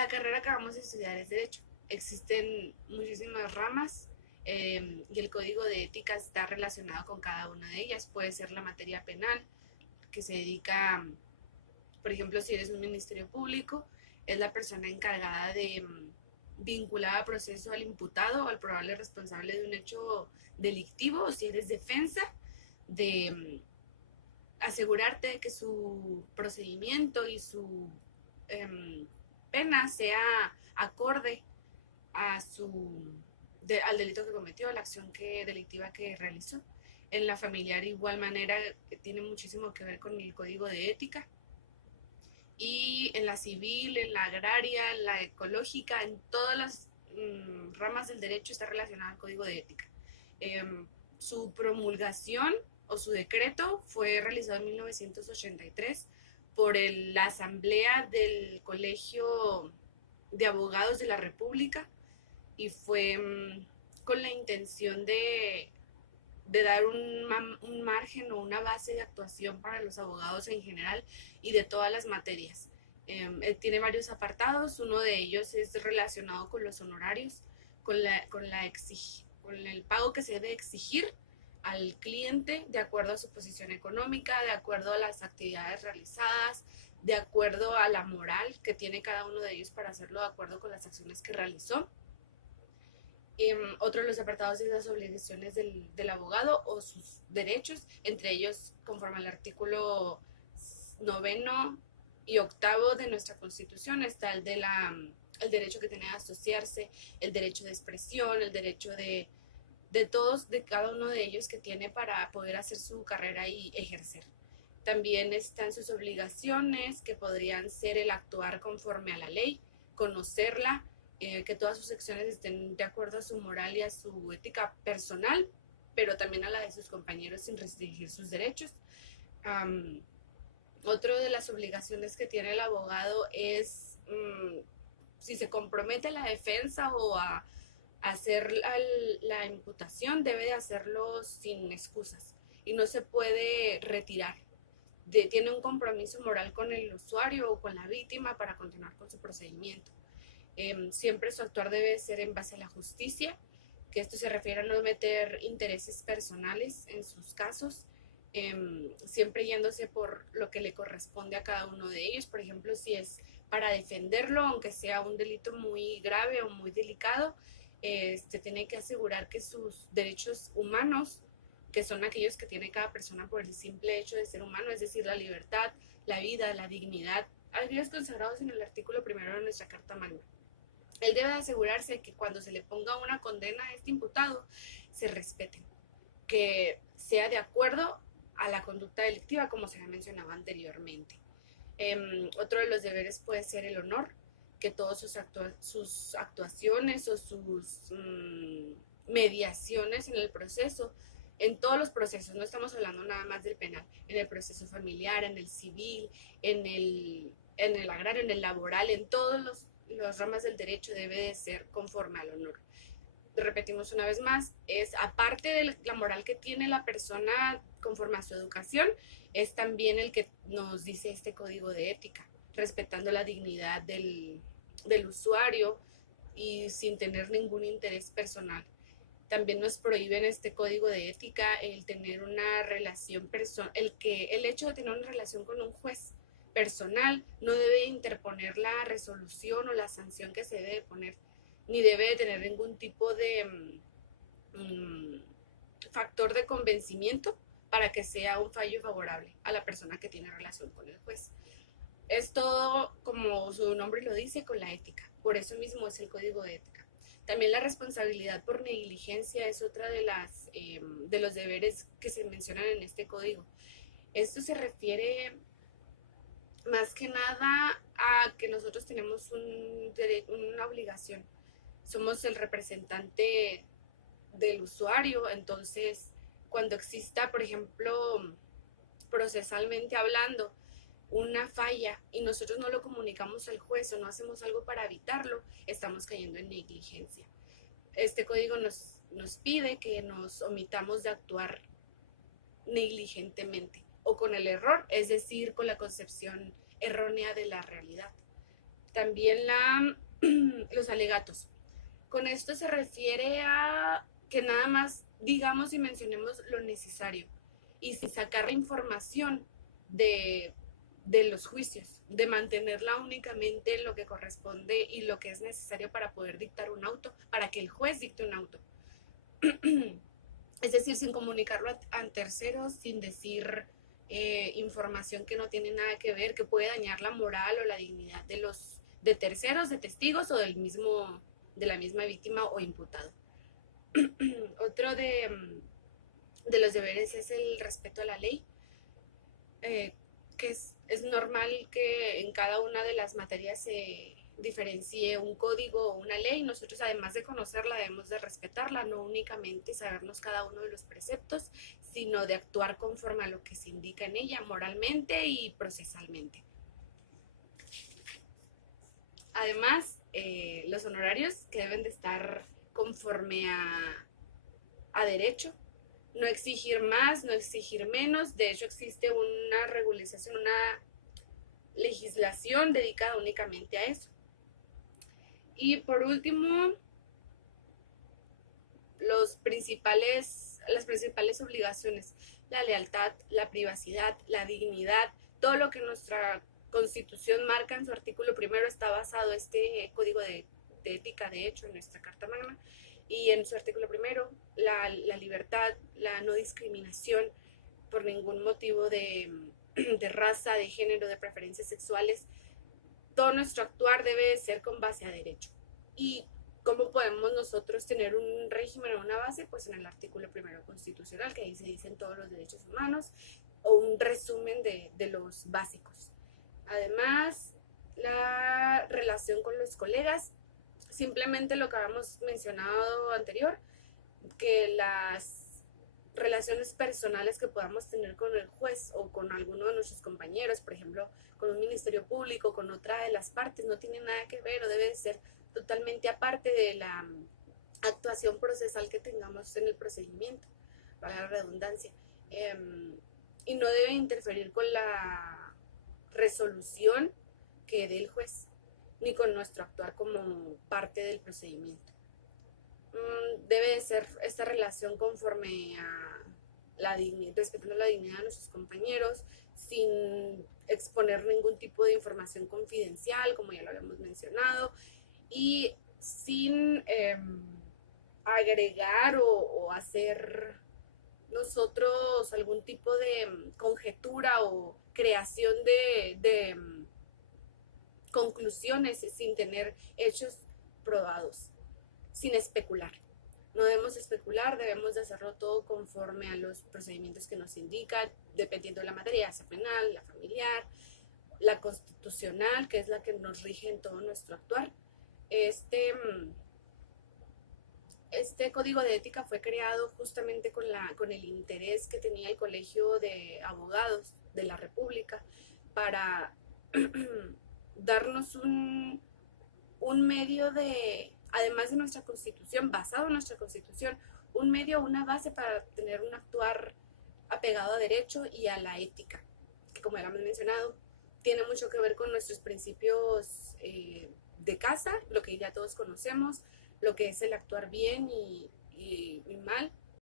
La carrera que vamos a estudiar es Derecho. Existen muchísimas ramas y el código de ética está relacionado con cada una de ellas. Puede ser la materia penal, que se dedica, por ejemplo, si eres un ministerio público, es la persona encargada de vincular a proceso al imputado o al probable responsable de un hecho delictivo, o si eres defensa, de asegurarte de que su procedimiento y su pena sea acorde a al delito que cometió, a la acción delictiva que realizó. En la familiar, igual manera, tiene muchísimo que ver con el código de ética. Y en la civil, en la agraria, en la ecológica, en todas las ramas del derecho está relacionado al código de ética. Su promulgación o su decreto fue realizado en 1983 por la Asamblea del Colegio de Abogados de la República y fue con la intención de dar un margen o una base de actuación para los abogados en general y de todas las materias. Tiene varios apartados, uno de ellos es relacionado con los honorarios, con el pago que se debe exigir al cliente de acuerdo a su posición económica, de acuerdo a las actividades realizadas, de acuerdo a la moral que tiene cada uno de ellos para hacerlo de acuerdo con las acciones que realizó. Otro de los apartados es las obligaciones del abogado o sus derechos, entre ellos conforme al artículo 9 y 8 de nuestra Constitución está el derecho que tiene a asociarse, el derecho de expresión, el derecho de cada uno de ellos que tiene para poder hacer su carrera y ejercer. También están sus obligaciones, que podrían ser el actuar conforme a la ley, conocerla, que todas sus acciones estén de acuerdo a su moral y a su ética personal, pero también a la de sus compañeros sin restringir sus derechos. Otro de las obligaciones que tiene el abogado es si se compromete a la defensa o a hacer la imputación, debe de hacerlo sin excusas y no se puede retirar. Tiene un compromiso moral con el usuario o con la víctima para continuar con su procedimiento. Siempre su actuar debe ser en base a la justicia, que esto se refiere a no meter intereses personales en sus casos, siempre yéndose por lo que le corresponde a cada uno de ellos. Por ejemplo, si es para defenderlo, aunque sea un delito muy grave o muy delicado, tiene que asegurar que sus derechos humanos, que son aquellos que tiene cada persona por el simple hecho de ser humano, es decir, la libertad, la vida, la dignidad, aquellos consagrados en el artículo 1 de nuestra Carta Magna. Él debe asegurarse que cuando se le ponga una condena a este imputado, se respeten, que sea de acuerdo a la conducta delictiva, como se ha mencionado anteriormente. Otro de los deberes puede ser el honor, que todas sus actuaciones o sus mediaciones en el proceso, en todos los procesos, no estamos hablando nada más del penal, en el proceso familiar, en el civil, en el agrario, en el laboral, en todos los ramas del derecho debe de ser conforme al honor. Repetimos una vez más, es aparte de la moral que tiene la persona conforme a su educación, es también el que nos dice este código de ética, respetando la dignidad del usuario y sin tener ningún interés personal. También nos prohíbe en este código de ética el tener una relación personal, el hecho de tener una relación con un juez personal no debe interponer la resolución o la sanción que se debe poner, ni debe de tener ningún tipo de factor de convencimiento para que sea un fallo favorable a la persona que tiene relación con el juez. Es todo, como su nombre lo dice, con la ética. Por eso mismo es el código de ética. También la responsabilidad por negligencia es otra de los deberes que se mencionan en este código. Esto se refiere más que nada a que nosotros tenemos una obligación. Somos el representante del usuario, entonces cuando exista, por ejemplo, procesalmente hablando, una falla y nosotros no lo comunicamos al juez o no hacemos algo para evitarlo, estamos cayendo en negligencia. Este código nos pide que nos omitamos de actuar negligentemente o con el error, es decir, con la concepción errónea de la realidad. También los alegatos. Con esto se refiere a que nada más digamos y mencionemos lo necesario y sin sacar la información de los juicios, de mantenerla únicamente en lo que corresponde y lo que es necesario para poder dictar un auto, para que el juez dicte un auto. Es decir, sin comunicarlo a terceros, sin decir información que no tiene nada que ver, que puede dañar la moral o la dignidad de terceros, de testigos o de la misma víctima o imputado. Otro de los deberes es el respeto a la ley, que es normal que en cada una de las materias se diferencie un código o una ley. Nosotros, además de conocerla, debemos de respetarla, no únicamente sabernos cada uno de los preceptos, sino de actuar conforme a lo que se indica en ella, moralmente y procesalmente. Además, los honorarios que deben de estar conforme a derecho, no exigir más, no exigir menos. De hecho, existe una regularización, una legislación dedicada únicamente a eso. Y por último, las principales obligaciones: la lealtad, la privacidad, la dignidad, todo lo que nuestra Constitución marca en su artículo primero. Está basado este código de ética, de hecho, en nuestra Carta Magna, y en su artículo primero, la libertad, la no discriminación por ningún motivo de raza, de género, de preferencias sexuales. Todo nuestro actuar debe ser con base a derecho. ¿Y cómo podemos nosotros tener un régimen o una base? Pues en el artículo primero constitucional, que ahí se dicen todos los derechos humanos, o un resumen de los básicos. Además, la relación con los colegas, simplemente lo que habíamos mencionado anterior, que las relaciones personales que podamos tener con el juez o con alguno de nuestros compañeros, por ejemplo, con un ministerio público, con otra de las partes, no tiene nada que ver o debe ser totalmente aparte de la actuación procesal que tengamos en el procedimiento, para la redundancia, y no debe interferir con la resolución que dé el juez, ni con nuestro actuar como parte del procedimiento. Debe ser esta relación conforme a la dignidad, respetando la dignidad de nuestros compañeros, sin exponer ningún tipo de información confidencial, como ya lo habíamos mencionado, y sin agregar o hacer nosotros algún tipo de conjetura o creación de conclusiones sin tener hechos probados, sin especular. No debemos especular, debemos de hacerlo todo conforme a los procedimientos que nos indican, dependiendo de la materia, ya sea penal, la familiar, la constitucional, que es la que nos rige en todo nuestro actuar. Este código de ética fue creado justamente con el interés que tenía el Colegio de Abogados de la República para darnos un medio de, además de nuestra Constitución, basado en nuestra Constitución, un medio, una base para tener un actuar apegado a derecho y a la ética, que, como ya hemos mencionado, tiene mucho que ver con nuestros principios de casa, lo que ya todos conocemos, lo que es el actuar bien y mal,